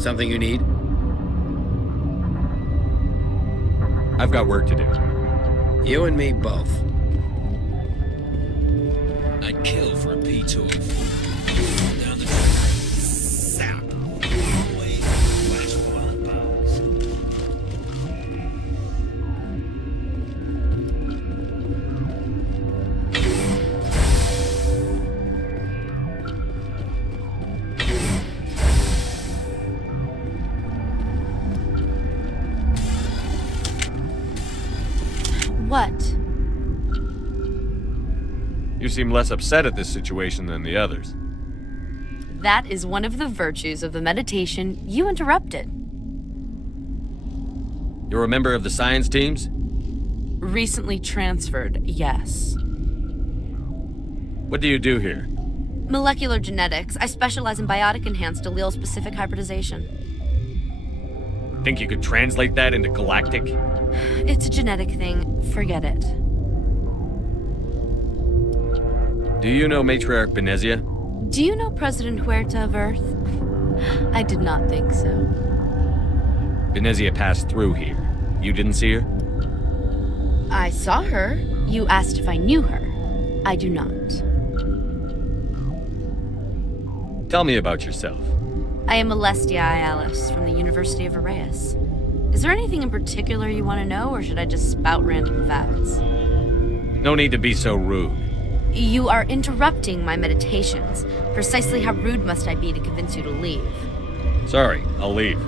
Something you need? I've got work to do. You and me both. I'd kill for a P204. Down the track. Zap. Away. Flash violent bows. What? You seem less upset at this situation than the others. That is one of the virtues of the meditation you interrupted. You're a member of the science teams? Recently transferred, yes. What do you do here? Molecular genetics. I specialize in biotic-enhanced allele-specific hybridization. Think you could translate that into galactic? It's a genetic thing. Forget it. Do you know Matriarch Benezia? Do you know President Huerta of Earth? I did not think so. Benezia passed through here. You didn't see her? I saw her. You asked if I knew her. I do not. Tell me about yourself. I am Alestia Alice from the University of Arraeus. Is there anything in particular you want to know, or should I just spout random facts? No need to be so rude. You are interrupting my meditations. Precisely how rude must I be to convince you to leave? Sorry, I'll leave.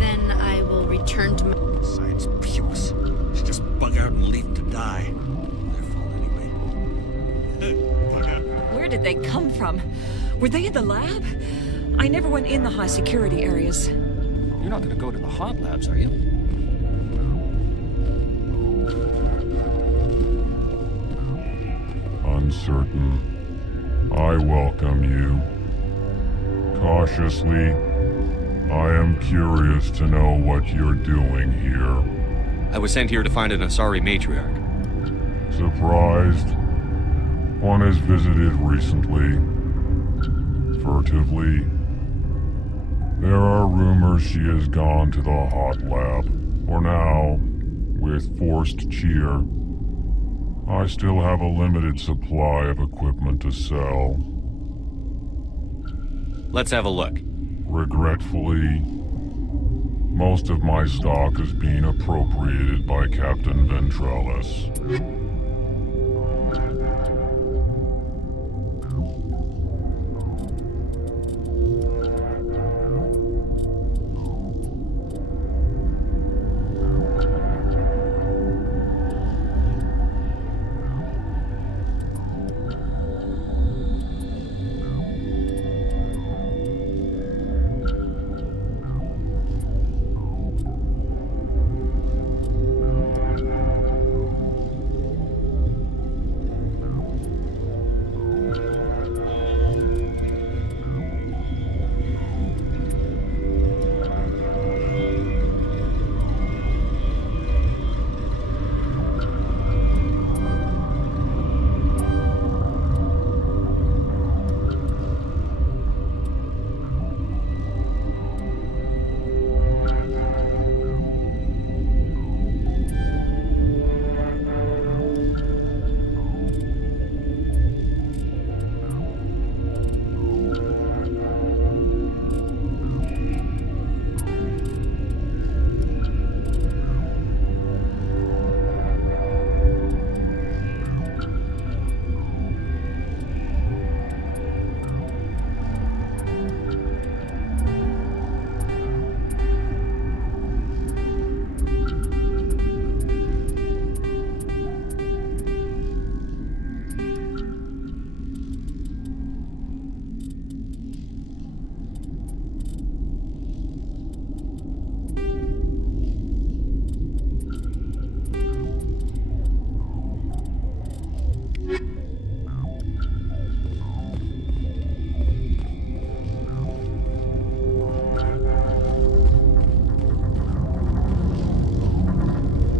Then I will return to my... Science puce. Should just bug out and leave them to die. Their fault anyway. Bug out. Where did they come from? Were they in the lab? I never went in the high security areas. You're not gonna go to the hot labs, are you? Uncertain. I welcome you. Cautiously, I am curious to know what you're doing here. I was sent here to find an Asari matriarch. Surprised? One has visited recently. Furtively. There are rumors she has gone to the hot lab. For now, with forced cheer, I still have a limited supply of equipment to sell. Let's have a look. Regretfully, most of my stock is being appropriated by Captain Ventralis.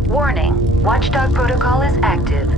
Warning, Watchdog protocol is active.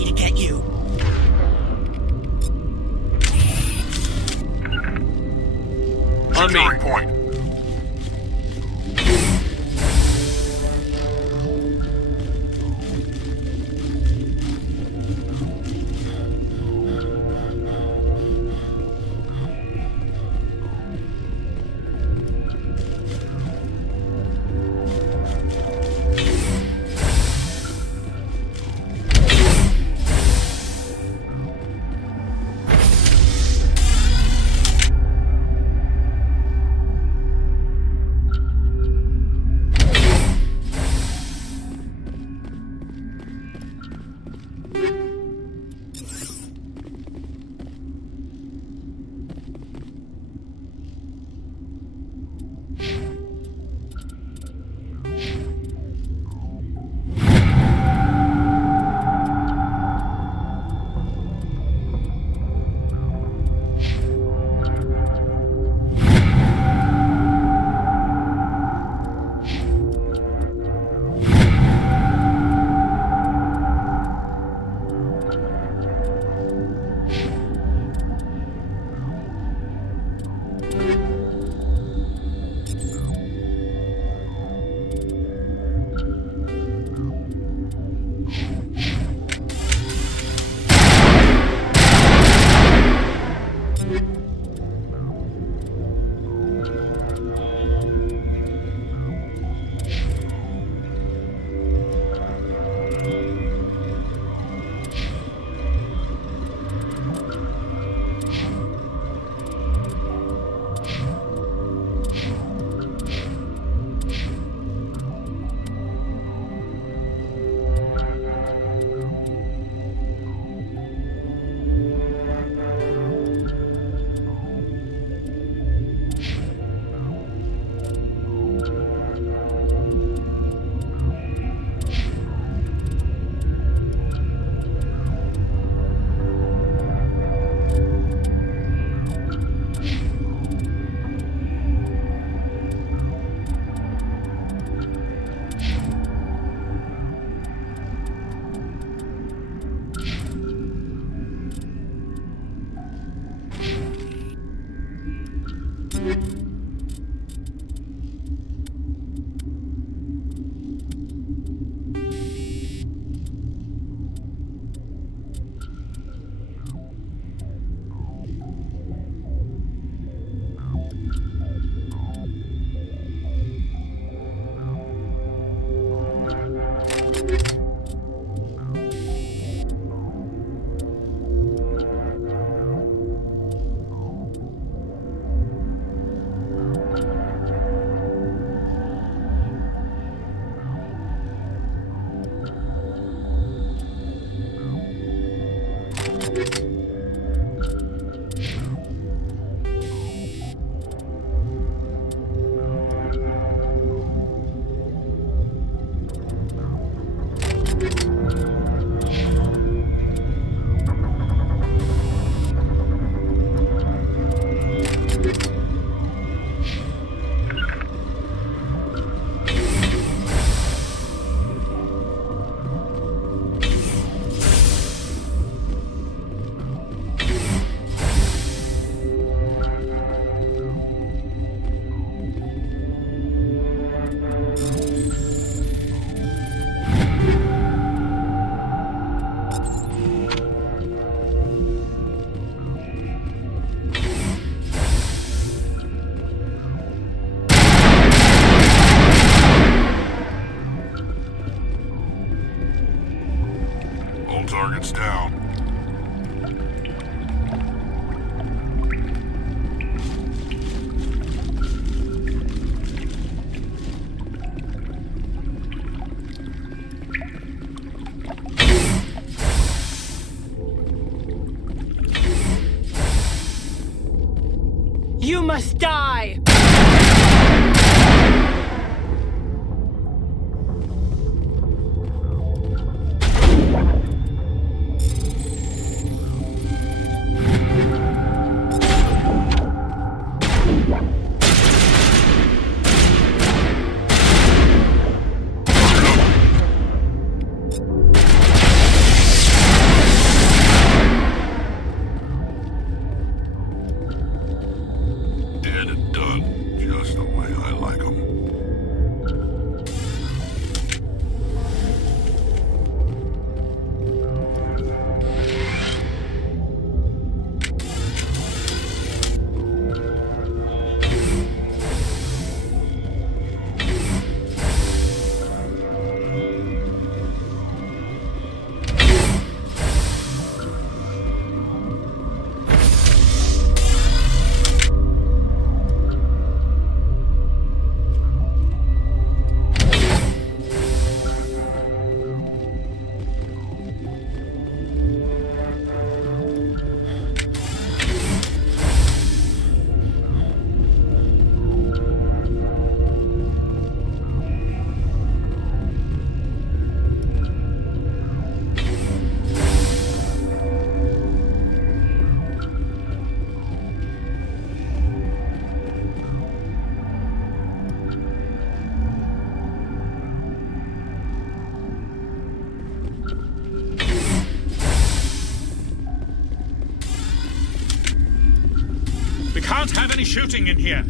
me to get you. On me. Point. Targets down. You must die! can't have any shooting in here.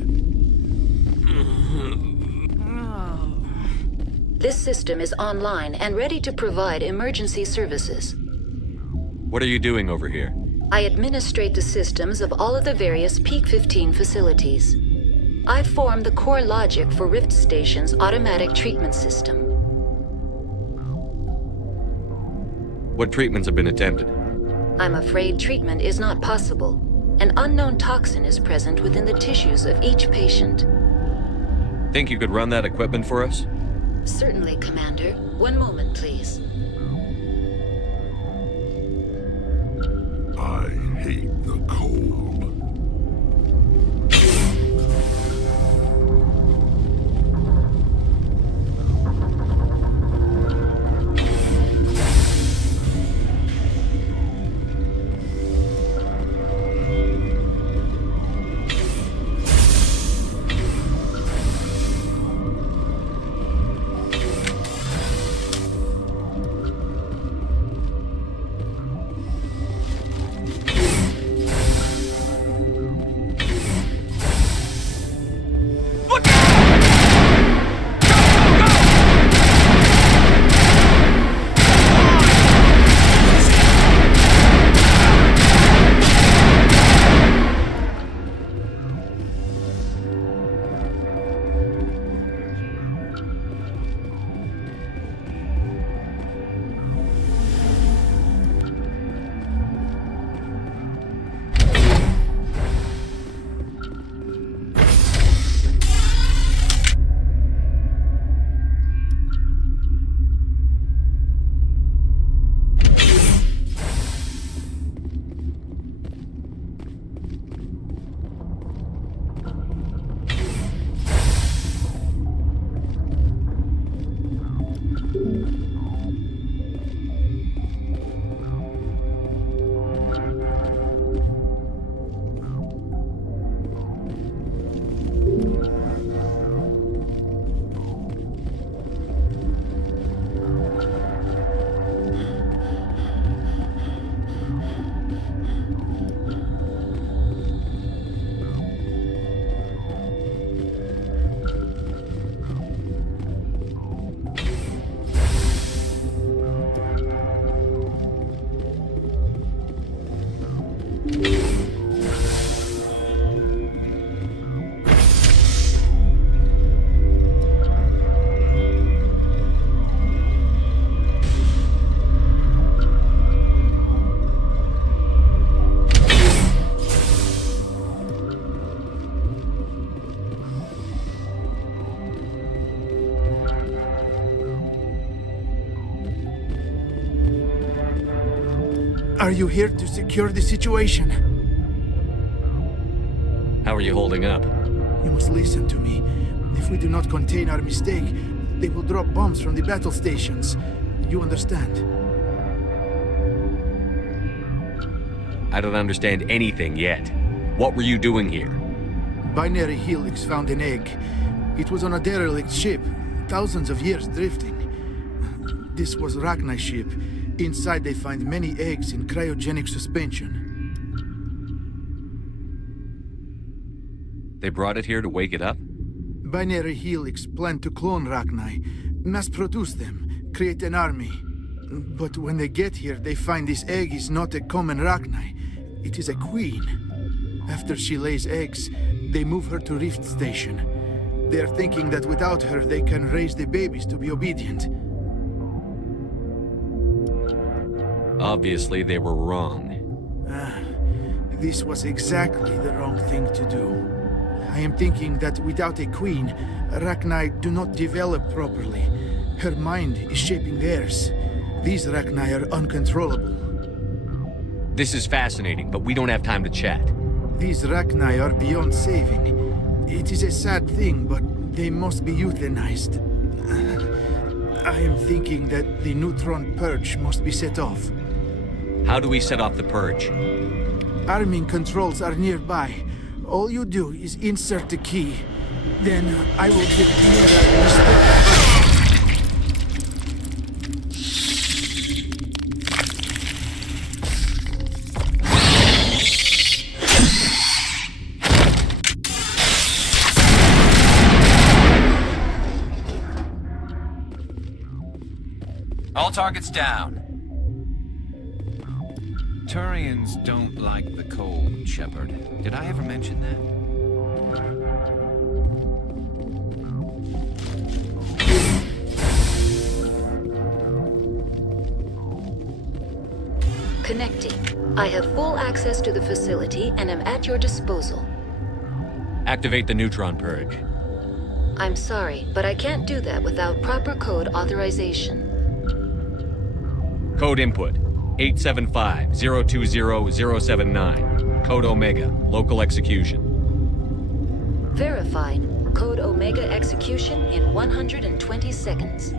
This system is online and ready to provide emergency services. What are you doing over here? I administrate the systems of all of the various Peak 15 facilities. I form the core logic for Rift Station's automatic treatment system. What treatments have been attempted? I'm afraid treatment is not possible. An unknown toxin is present within the tissues of each patient. Think you could run that equipment for us? Certainly, Commander. One moment, please. I hate the cold. Are you here to secure the situation? How are you holding up? You must listen to me. If we do not contain our mistake, they will drop bombs from the battle stations. You understand? I don't understand anything yet. What were you doing here? Binary Helix found an egg. It was on a derelict ship, thousands of years drifting. This was Rachni's ship. Inside they find many eggs in cryogenic suspension. They brought it here to wake it up? Binary Helix planned to clone Rachni, mass-produce them, create an army. But when they get here, they find this egg is not a common Rachni. It is a queen. After she lays eggs, they move her to Rift Station. They are thinking that without her, they can raise the babies to be obedient. Obviously, they were wrong. This was exactly the wrong thing to do. I am thinking that without a queen, Rachni do not develop properly. Her mind is shaping theirs. These Rachni are uncontrollable. This is fascinating, but we don't have time to chat. These Rachni are beyond saving. It is a sad thing, but they must be euthanized. I am thinking that the neutron purge must be set off. How do we set off the purge? Arming controls are nearby. All you do is insert the key. Then I will give Chimera All targets down. Turians don't like the cold, Shepard. Did I ever mention that? Connecting. I have full access to the facility and am at your disposal. Activate the neutron purge. I'm sorry, but I can't do that without proper code authorization. Code input 875-020-079. Code Omega. Local execution. Verified. Code Omega execution in 120 seconds.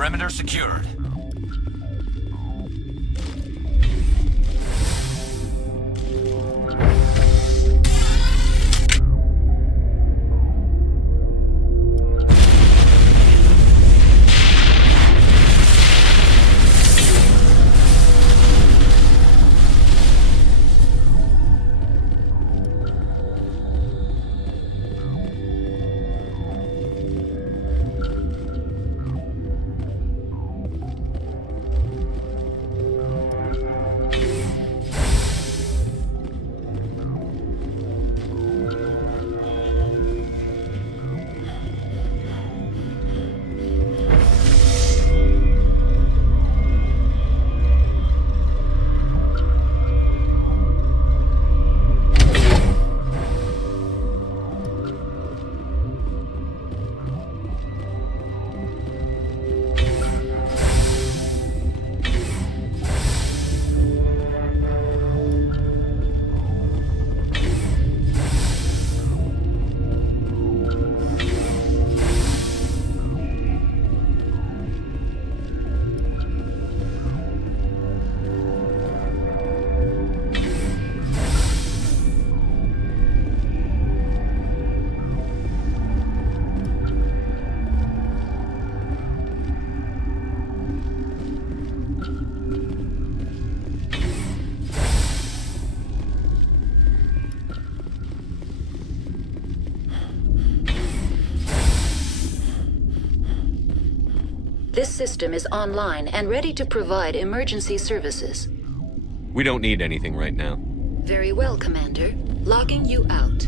Perimeter secured. This system is online and ready to provide emergency services. We don't need anything right now. Very well, Commander. Logging you out.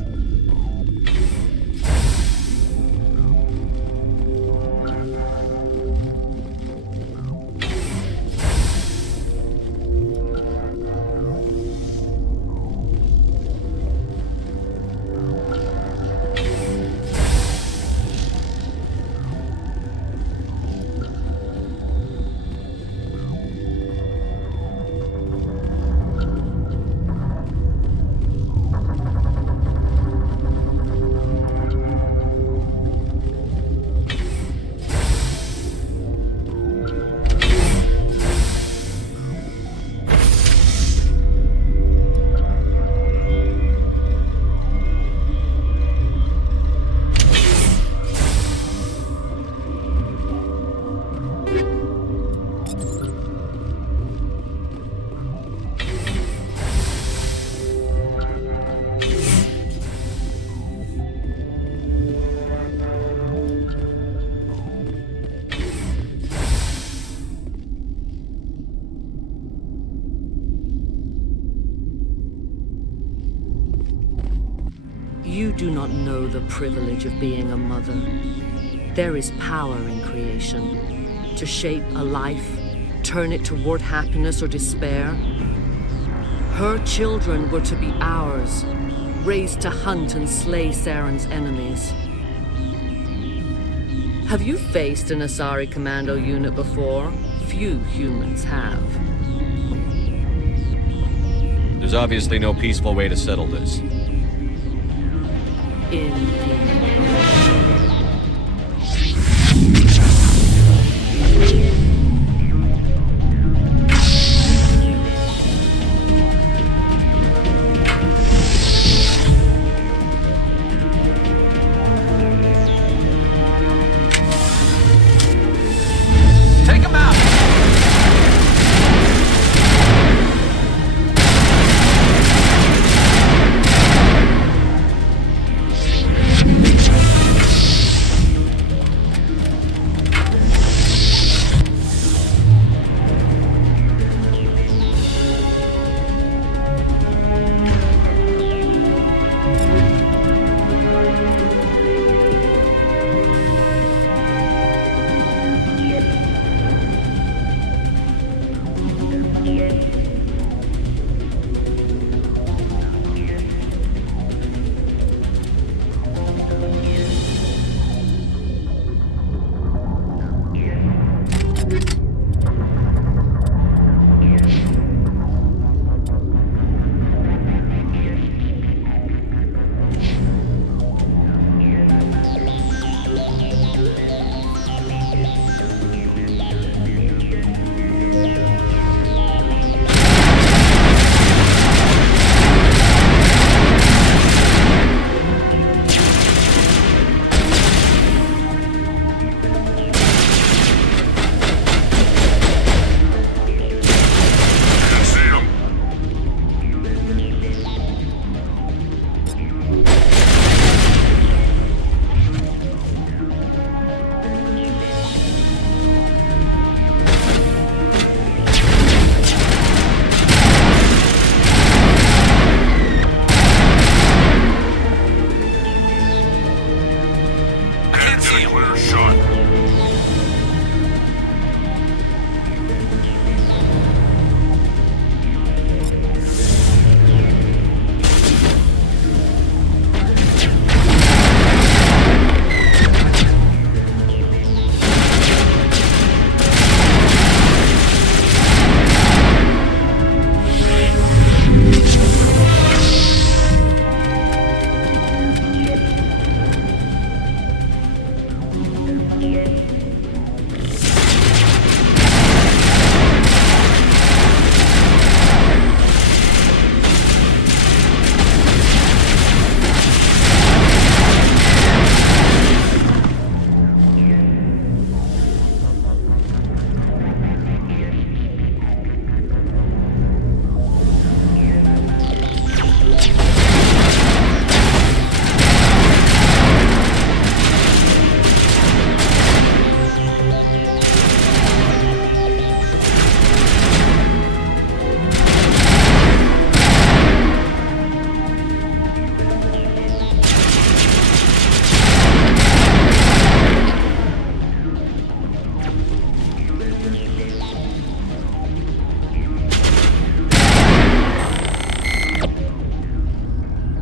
You do not know the privilege of being a mother. There is power in creation. To shape a life, turn it toward happiness or despair. Her children were to be ours, raised to hunt and slay Saren's enemies. Have you faced an Asari commando unit before? Few humans have. There's obviously no peaceful way to settle this. Indeed. Take him out!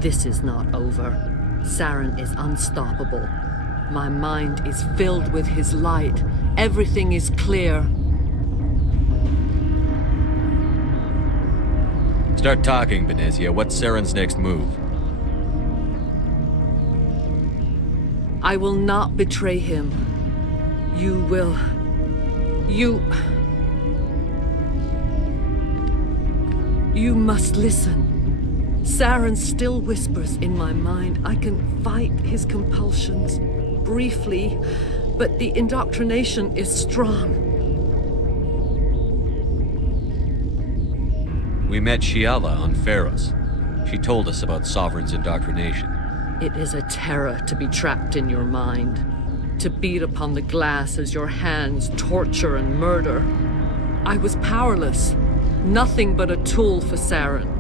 This is not over. Saren is unstoppable. My mind is filled with his light. Everything is clear. Start talking, Benezia. What's Saren's next move? I will not betray him. You will... You must listen. Saren still whispers in my mind. I can fight his compulsions, briefly, but the indoctrination is strong. We met Shiala on Pharos. She told us about Sovereign's indoctrination. It is a terror to be trapped in your mind, to beat upon the glass as your hands torture and murder. I was powerless, nothing but a tool for Saren.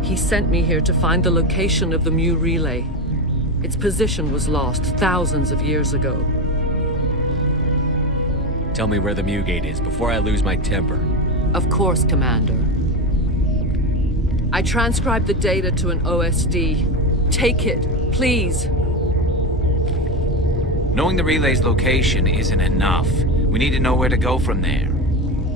He sent me here to find the location of the Mu relay. Its position was lost thousands of years ago. Tell me where the Mu Gate is before I lose my temper. Of course, Commander. I transcribed the data to an OSD. Take it, please. Knowing the relay's location isn't enough. We need to know where to go from there.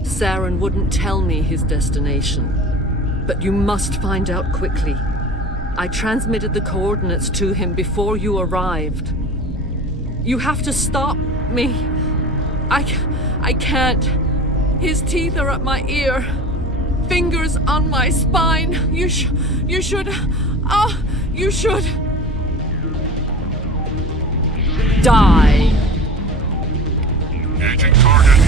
Saren wouldn't tell me his destination. But you must find out quickly. I transmitted the coordinates to him before you arrived. You have to stop me. I can't. His teeth are at my ear. Fingers on my spine. You should... you should... die. Engaging target.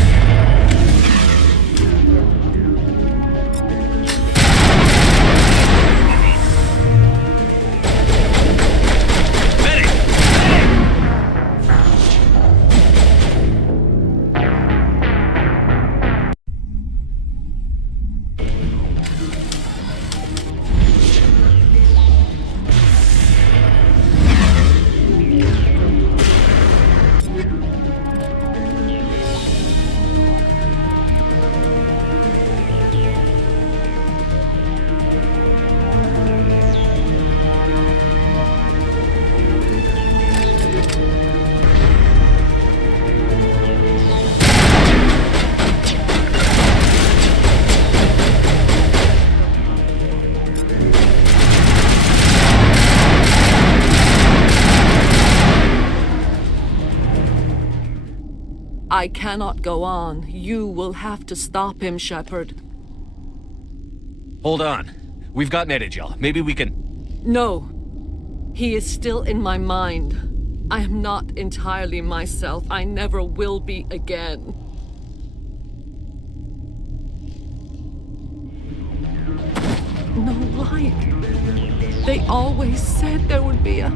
I cannot go on. You will have to stop him, Shepard. Hold on. We've got Medigel. Maybe we can... No. He is still in my mind. I am not entirely myself. I never will be again. No light. They always said there would be a...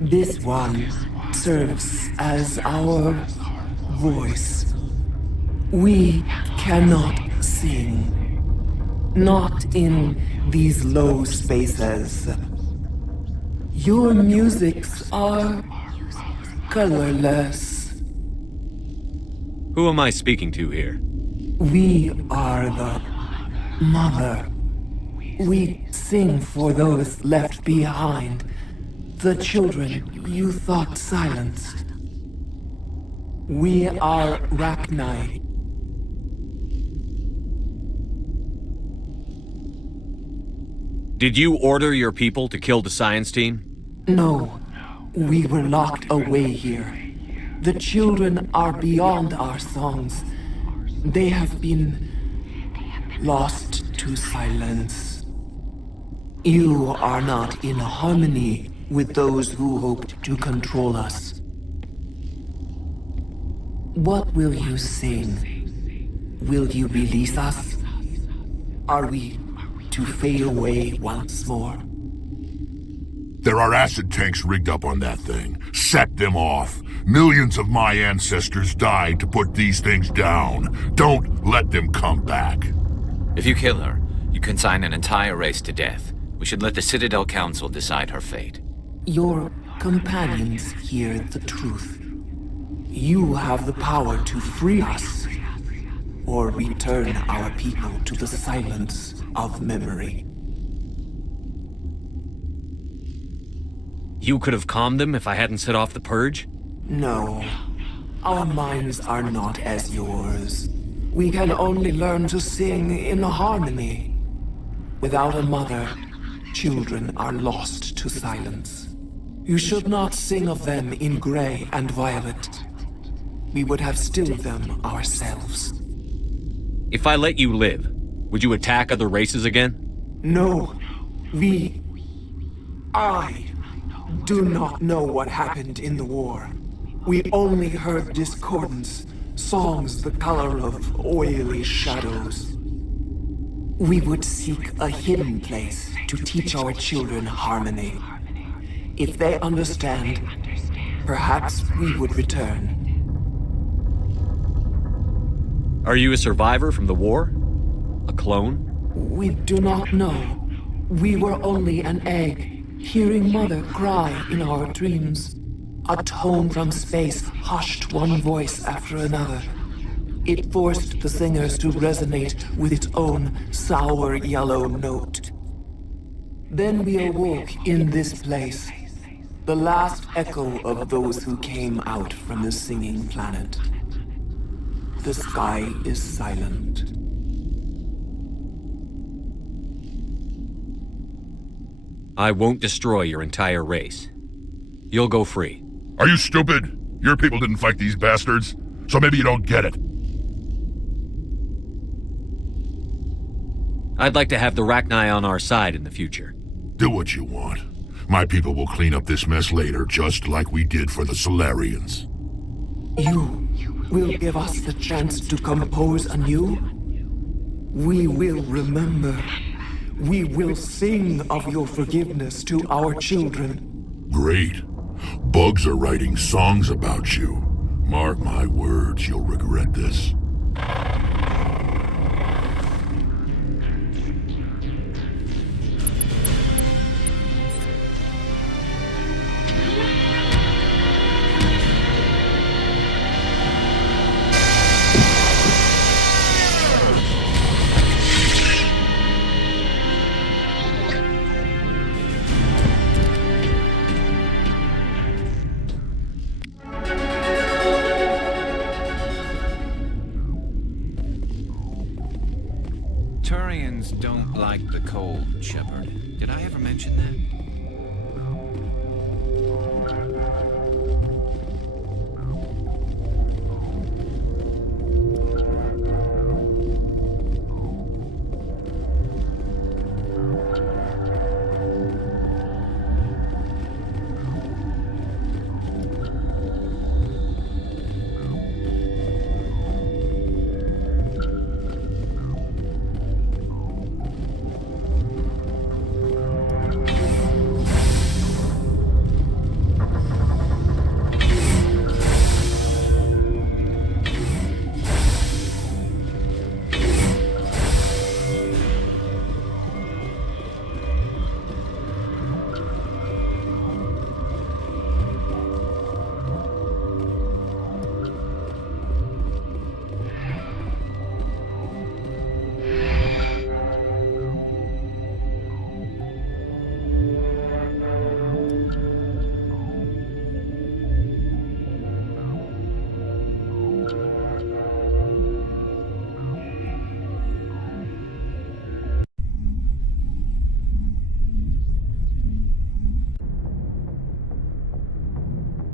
This one serves as our voice. We cannot sing. Not in these low spaces. Your musics are colorless. Who am I speaking to here? We are the mother. We sing for those left behind. The children you thought silenced. We are Rachni. Did you order your people to kill the science team? No, we were locked away here. The children are beyond our songs. They have been lost to silence. You are not in harmony with those who hoped to control us. What will you sing? Will you release us? Are we to fade away once more? There are acid tanks rigged up on that thing. Set them off. Millions of my ancestors died to put these things down. Don't let them come back. If you kill her, you consign an entire race to death. We should let the Citadel Council decide her fate. Your companions hear the truth. You have the power to free us, or return our people to the silence of memory. You could have calmed them if I hadn't set off the purge? No. Our minds are not as yours. We can only learn to sing in harmony. Without a mother, children are lost to silence. You should not sing of them in gray and violet. We would have stilled them ourselves. If I let you live, would you attack other races again? No. I do not know what happened in the war. We only heard discordance, songs the color of oily shadows. We would seek a hidden place to teach our children harmony. If they understand, perhaps we would return. Are you a survivor from the war? A clone? We do not know. We were only an egg, hearing Mother cry in our dreams. A tone from space hushed one voice after another. It forced the singers to resonate with its own sour yellow note. Then we awoke in this place, the last echo of those who came out from the singing planet. The sky is silent. I won't destroy your entire race. You'll go free. Are you stupid? Your people didn't fight these bastards, so maybe you don't get it. I'd like to have the Rachni on our side in the future. Do what you want. My people will clean up this mess later, just like we did for the Solarians. You will give us the chance to compose anew? We will remember. We will sing of your forgiveness to our children. Great. Bugs are writing songs about you. Mark my words, you'll regret this. Turians don't like the cold, Shepard. Did I ever mention that?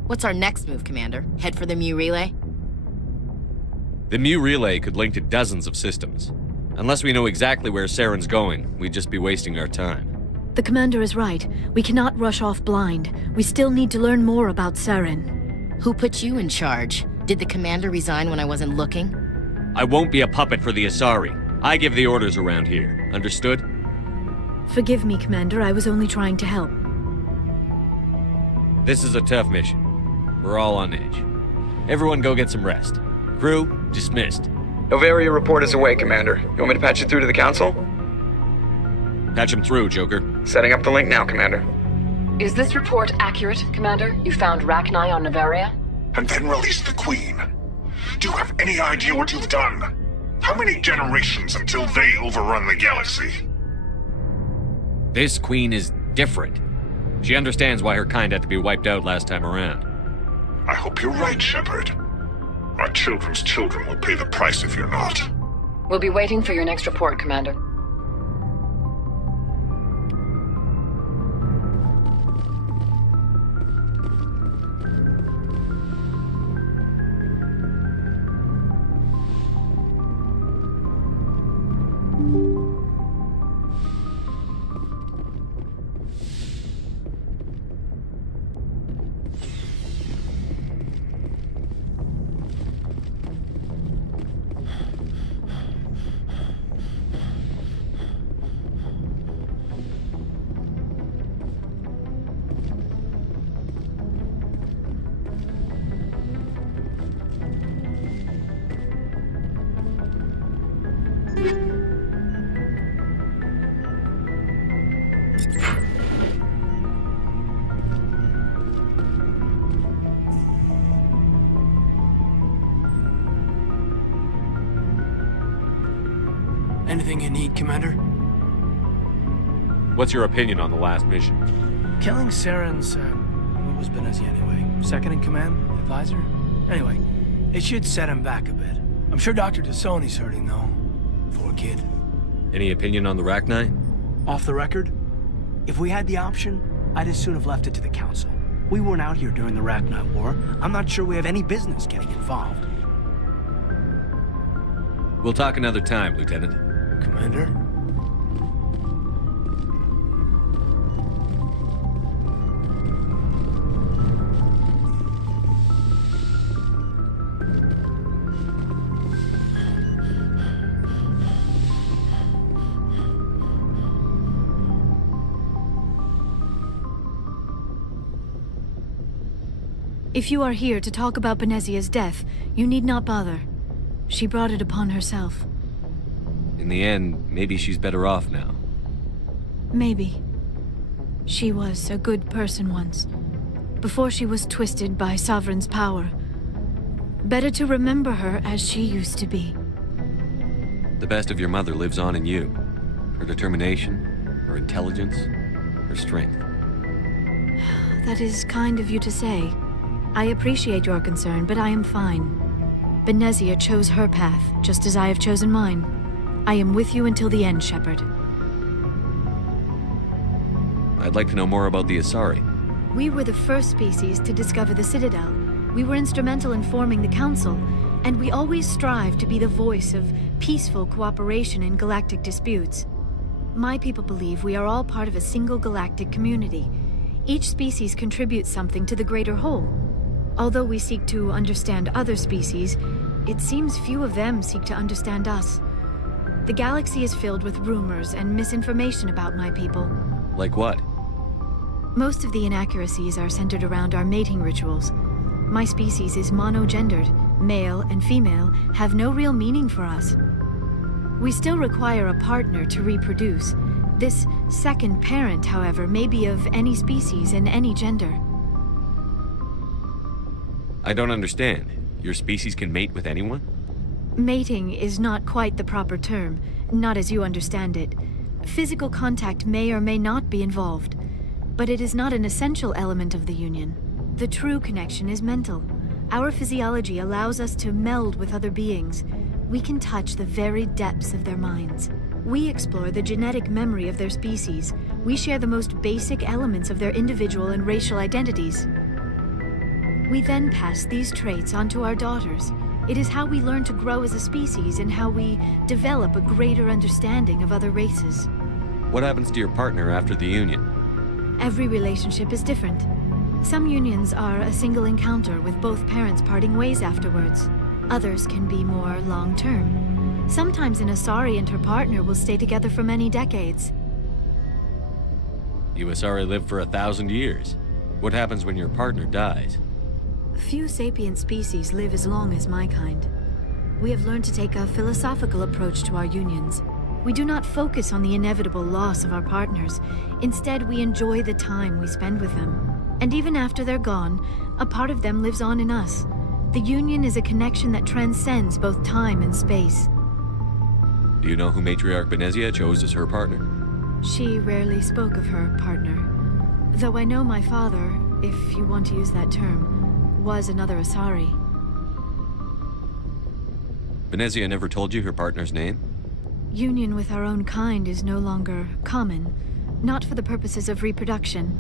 What's our next move, Commander? Head for the Mu Relay? The Mu Relay could link to dozens of systems. Unless we know exactly where Saren's going, we'd just be wasting our time. The Commander is right. We cannot rush off blind. We still need to learn more about Saren. Who put you in charge? Did the Commander resign when I wasn't looking? I won't be a puppet for the Asari. I give the orders around here. Understood? Forgive me, Commander. I was only trying to help. This is a tough mission. We're all on edge. Everyone go get some rest. Crew, dismissed. Novaria report is away, Commander. You want me to patch it through to the Council? Patch him through, Joker. Setting up the link now, Commander. Is this report accurate, Commander? You found Rachni on Novaria? And then released the Queen. Do you have any idea what you've done? How many generations until they overrun the galaxy? This Queen is different. She understands why her kind had to be wiped out last time around. I hope you're right, Shepard. Our children's children will pay the price if you're not. We'll be waiting for your next report, Commander. Anything you need, Commander? What's your opinion on the last mission? Killing Saren's, what was Benezia anyway? Second in command? Advisor? Anyway, it should set him back a bit. I'm sure Dr. Dasoni's hurting, though. Poor kid. Any opinion on the Rachni? Off the record, if we had the option, I'd as soon have left it to the Council. We weren't out here during the Rachni War. I'm not sure we have any business getting involved. We'll talk another time, Lieutenant. Commander? If you are here to talk about Benezia's death, you need not bother. She brought it upon herself. In the end, maybe she's better off now. Maybe. She was a good person once, before she was twisted by Sovereign's power. Better to remember her as she used to be. The best of your mother lives on in you. Her determination, her intelligence, her strength. That is kind of you to say. I appreciate your concern, but I am fine. Benezia chose her path, just as I have chosen mine. I am with you until the end, Shepard. I'd like to know more about the Asari. We were the first species to discover the Citadel. We were instrumental in forming the Council, and we always strive to be the voice of peaceful cooperation in galactic disputes. My people believe we are all part of a single galactic community. Each species contributes something to the greater whole. Although we seek to understand other species, it seems few of them seek to understand us. The galaxy is filled with rumors and misinformation about my people. Like what? Most of the inaccuracies are centered around our mating rituals. My species is monogendered. Male and female have no real meaning for us. We still require a partner to reproduce. This second parent, however, may be of any species and any gender. I don't understand. Your species can mate with anyone? Mating is not quite the proper term, not as you understand it. Physical contact may or may not be involved, but it is not an essential element of the union. The true connection is mental. Our physiology allows us to meld with other beings. We can touch the very depths of their minds. We explore the genetic memory of their species. We share the most basic elements of their individual and racial identities. We then pass these traits on to our daughters. It is how we learn to grow as a species and how we develop a greater understanding of other races. What happens to your partner after the union? Every relationship is different. Some unions are a single encounter with both parents parting ways afterwards. Others can be more long-term. Sometimes an Asari and her partner will stay together for many decades. You Asari live for 1,000 years. What happens when your partner dies? Few sapient species live as long as my kind. We have learned to take a philosophical approach to our unions. We do not focus on the inevitable loss of our partners. Instead, we enjoy the time we spend with them. And even after they're gone, a part of them lives on in us. The union is a connection that transcends both time and space. Do you know who Matriarch Benezia chose as her partner? She rarely spoke of her partner. Though I know my father, if you want to use that term, was another Asari. Venezia never told you her partner's name? Union with our own kind is no longer common, not for the purposes of reproduction.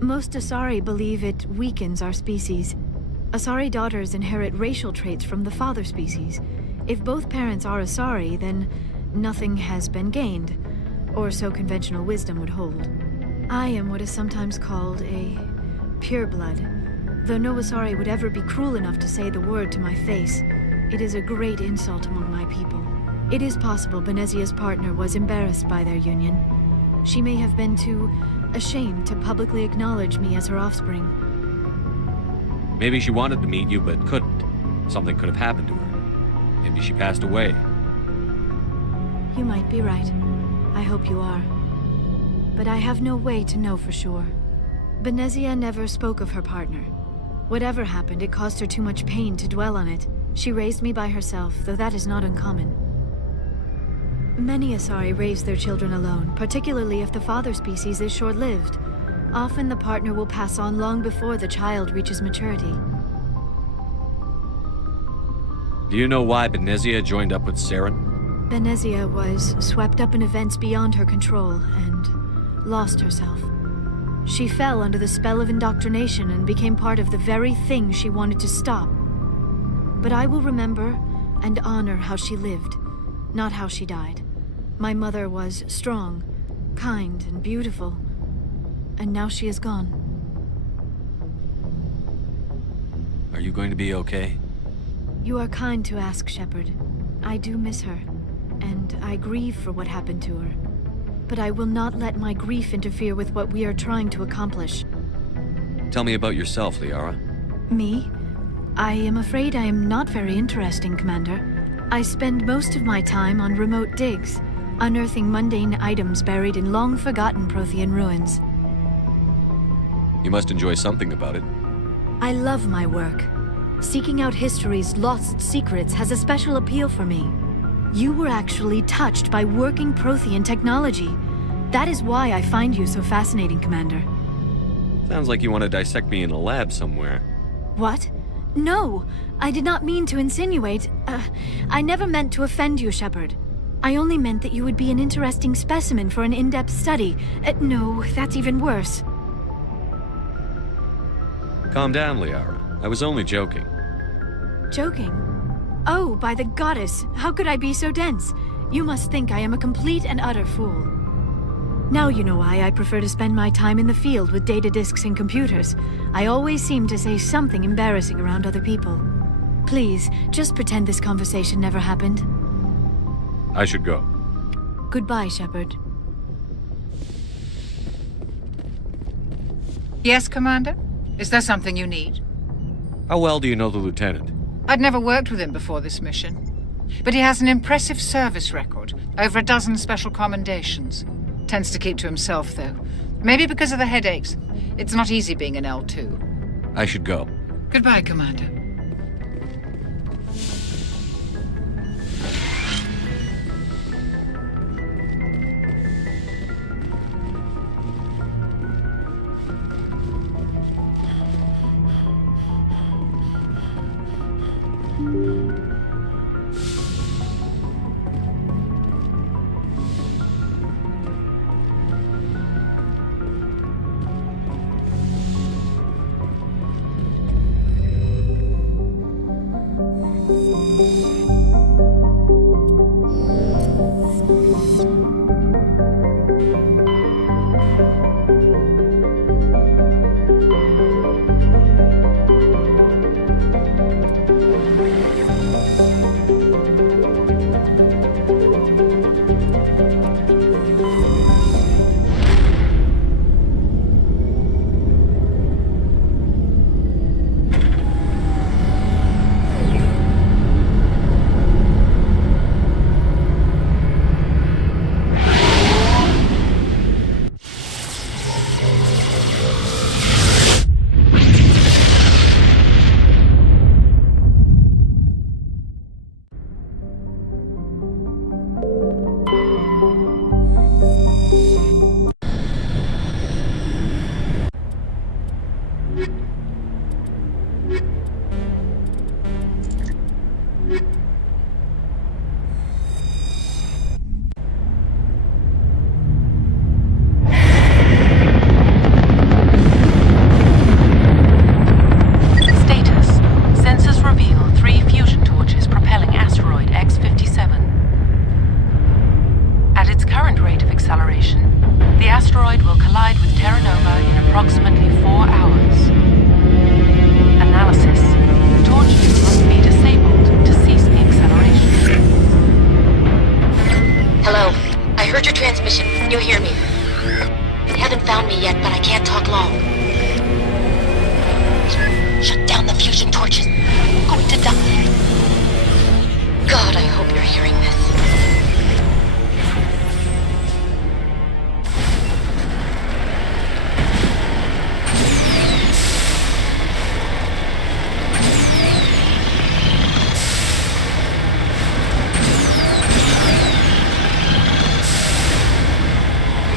Most Asari believe it weakens our species. Asari daughters inherit racial traits from the father species. If both parents are Asari, then nothing has been gained, or so conventional wisdom would hold. I am what is sometimes called a pureblood. Though no Asari would ever be cruel enough to say the word to my face, it is a great insult among my people. It is possible Benezia's partner was embarrassed by their union. She may have been too ashamed to publicly acknowledge me as her offspring. Maybe she wanted to meet you, but couldn't. Something could have happened to her. Maybe she passed away. You might be right. I hope you are. But I have no way to know for sure. Benezia never spoke of her partner. Whatever happened, it caused her too much pain to dwell on it. She raised me by herself, though that is not uncommon. Many Asari raise their children alone, particularly if the father species is short-lived. Often the partner will pass on long before the child reaches maturity. Do you know why Benezia joined up with Saren? Benezia was swept up in events beyond her control and lost herself. She fell under the spell of indoctrination and became part of the very thing she wanted to stop. But I will remember and honor how she lived, not how she died. My mother was strong, kind, and beautiful, and now she is gone. Are you going to be okay? You are kind to ask, Shepard. I do miss her, and I grieve for what happened to her. But I will not let my grief interfere with what we are trying to accomplish. Tell me about yourself, Liara. Me? I am afraid I am not very interesting, Commander. I spend most of my time on remote digs, unearthing mundane items buried in long-forgotten Prothean ruins. You must enjoy something about it. I love my work. Seeking out history's lost secrets has a special appeal for me. You were actually touched by working Prothean technology. That is why I find you so fascinating, Commander. Sounds like you want to dissect me in a lab somewhere. What? No! I did not mean to insinuate. I never meant to offend you, Shepard. I only meant that you would be an interesting specimen for an in-depth study. No, that's even worse. Calm down, Liara. I was only joking. Joking? Oh, by the goddess, how could I be so dense? You must think I am a complete and utter fool. Now you know why I prefer to spend my time in the field with data disks and computers. I always seem to say something embarrassing around other people. Please, just pretend this conversation never happened. I should go. Goodbye, Shepard. Yes, Commander? Is there something you need? How well do you know the Lieutenant? I'd never worked with him before this mission. But he has an impressive service record, over a dozen special commendations. Tends to keep to himself, though. Maybe because of the headaches. It's not easy being an L2. I should go. Goodbye, Commander. approximately 4 hours. Analysis. Torches must be disabled to cease the acceleration. Hello. I heard your transmission. Can you hear me? They haven't found me yet, but I can't talk long. Shut down the fusion torches. I'm going to die. God, I hope you're hearing this.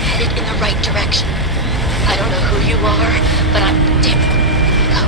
Headed in the right direction. I don't know who you are, but I'm damn it. Go.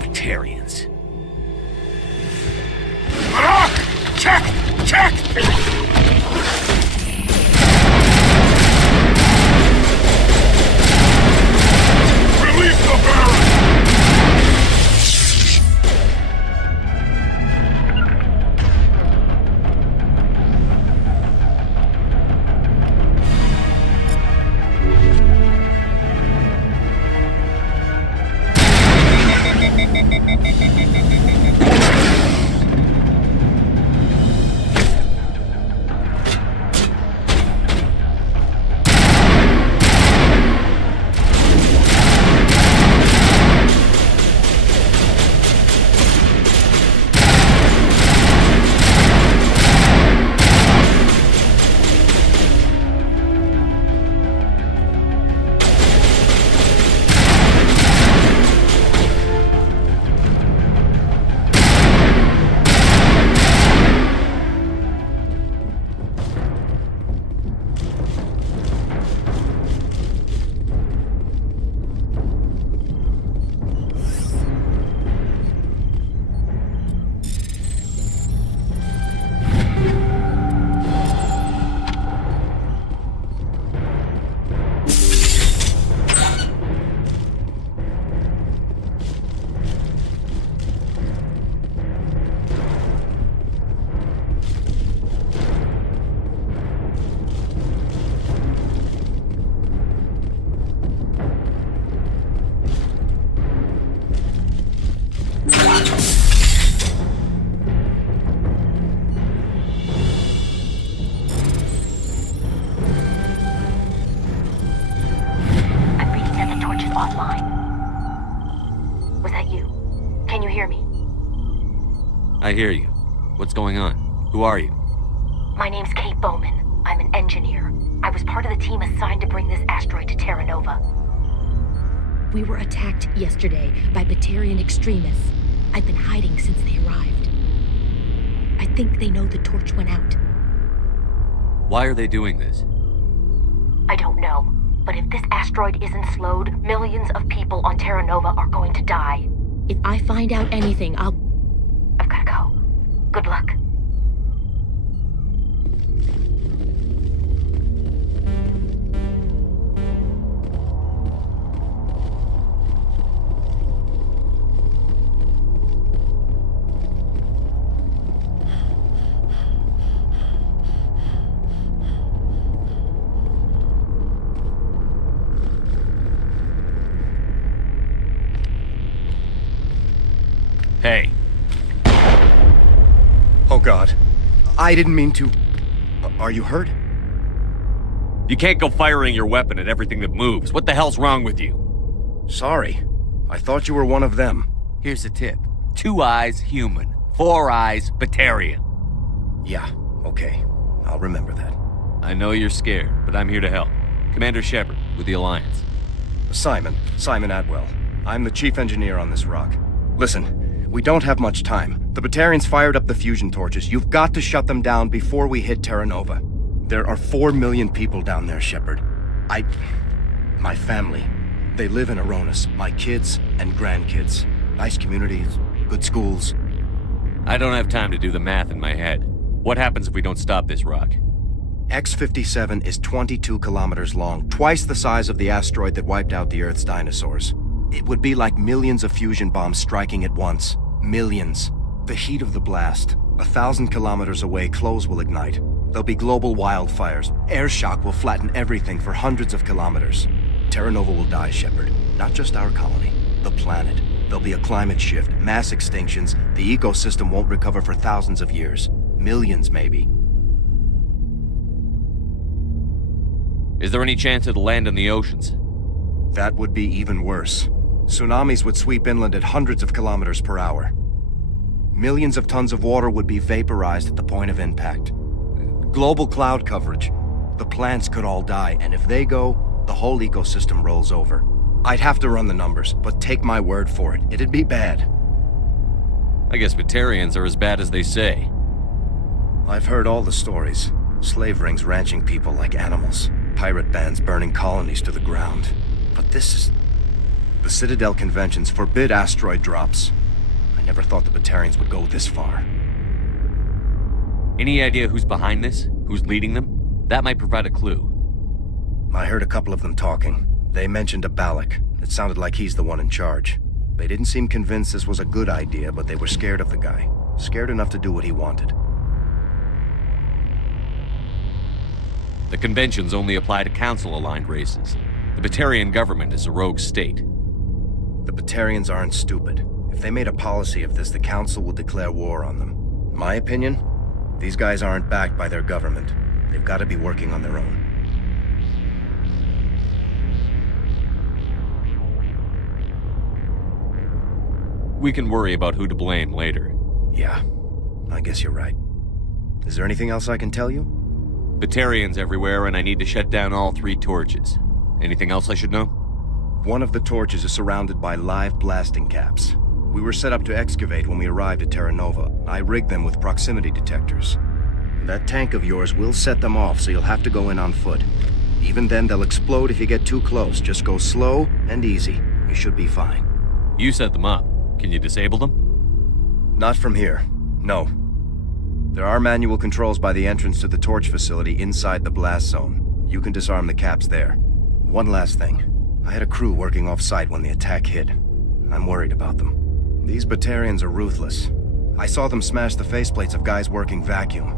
Batarians. Check! Check! Release the Baron! I hear you. What's going on? Who are you? My name's Kate Bowman. I'm an engineer. I was part of the team assigned to bring this asteroid to Terra Nova. We were attacked yesterday by Batarian extremists. I've been hiding since they arrived. I think they know the torch went out. Why are they doing this? I don't know. But if this asteroid isn't slowed, millions of people on Terra Nova are going to die. If I find out anything, I've gotta go. Good luck. Hey. Oh God. I didn't mean to... Are you hurt? You can't go firing your weapon at everything that moves. What the hell's wrong with you? Sorry. I thought you were one of them. Here's the tip. 2 eyes, human. 4 eyes, Batarian. Yeah, okay. I'll remember that. I know you're scared, but I'm here to help. Commander Shepard, with the Alliance. Simon Atwell. I'm the chief engineer on this rock. Listen, we don't have much time. The Batarians fired up the fusion torches. You've got to shut them down before we hit Terra Nova. There are 4 million people down there, Shepard. My family, they live in Aronis. My kids and grandkids. Nice communities, good schools. I don't have time to do the math in my head. What happens if we don't stop this rock? X-57 is 22 kilometers long, twice the size of the asteroid that wiped out the Earth's dinosaurs. It would be like millions of fusion bombs striking at once. Millions. The heat of the blast. 1,000 kilometers away, clothes will ignite. There'll be global wildfires. Air shock will flatten everything for hundreds of kilometers. Terra Nova will die, Shepard. Not just our colony. The planet. There'll be a climate shift, mass extinctions. The ecosystem won't recover for thousands of years. Millions, maybe. Is there any chance it'll land in the oceans? That would be even worse. Tsunamis would sweep inland at hundreds of kilometers per hour. Millions of tons of water would be vaporized at the point of impact. Global cloud coverage. The plants could all die, and if they go, the whole ecosystem rolls over. I'd have to run the numbers, but take my word for it, it'd be bad. I guess Batarians are as bad as they say. I've heard all the stories. Slave rings ranching people like animals. Pirate bands burning colonies to the ground. But this is... The Citadel conventions forbid asteroid drops. I never thought the Batarians would go this far. Any idea who's behind this? Who's leading them? That might provide a clue. I heard a couple of them talking. They mentioned a Balak. It sounded like he's the one in charge. They didn't seem convinced this was a good idea, but they were scared of the guy. Scared enough to do what he wanted. The conventions only apply to Council-aligned races. The Batarian government is a rogue state. The Batarians aren't stupid. If they made a policy of this, the Council would declare war on them. My opinion? These guys aren't backed by their government. They've got to be working on their own. We can worry about who to blame later. Yeah, I guess you're right. Is there anything else I can tell you? Batarians everywhere, and I need to shut down all 3 torches. Anything else I should know? One of the torches is surrounded by live blasting caps. We were set up to excavate when we arrived at Terra Nova. I rigged them with proximity detectors. That tank of yours will set them off, so you'll have to go in on foot. Even then, they'll explode if you get too close. Just go slow and easy. You should be fine. You set them up. Can you disable them? Not from here. No. There are manual controls by the entrance to the torch facility inside the blast zone. You can disarm the caps there. One last thing. I had a crew working off-site when the attack hit. I'm worried about them. These Batarians are ruthless. I saw them smash the faceplates of guys working vacuum.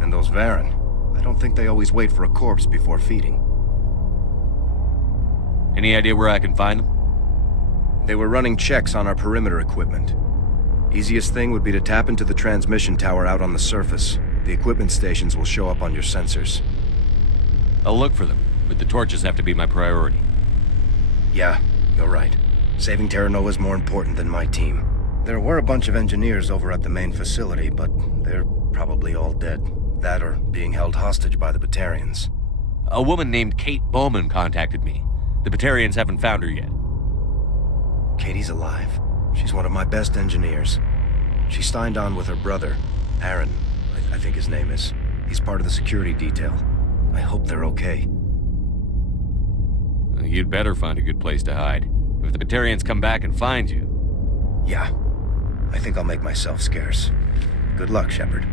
And those Varen, I don't think they always wait for a corpse before feeding. Any idea where I can find them? They were running checks on our perimeter equipment. Easiest thing would be to tap into the transmission tower out on the surface. The equipment stations will show up on your sensors. I'll look for them, but the torches have to be my priority. Yeah, you're right. Saving Terra Nova is more important than my team. There were a bunch of engineers over at the main facility, but they're probably all dead. That or being held hostage by the Batarians. A woman named Kate Bowman contacted me. The Batarians haven't found her yet. Katie's alive. She's one of my best engineers. She signed on with her brother, Aaron, I think his name is. He's part of the security detail. I hope they're okay. You'd better find a good place to hide. If the Batarians come back and find you... Yeah. I think I'll make myself scarce. Good luck, Shepard.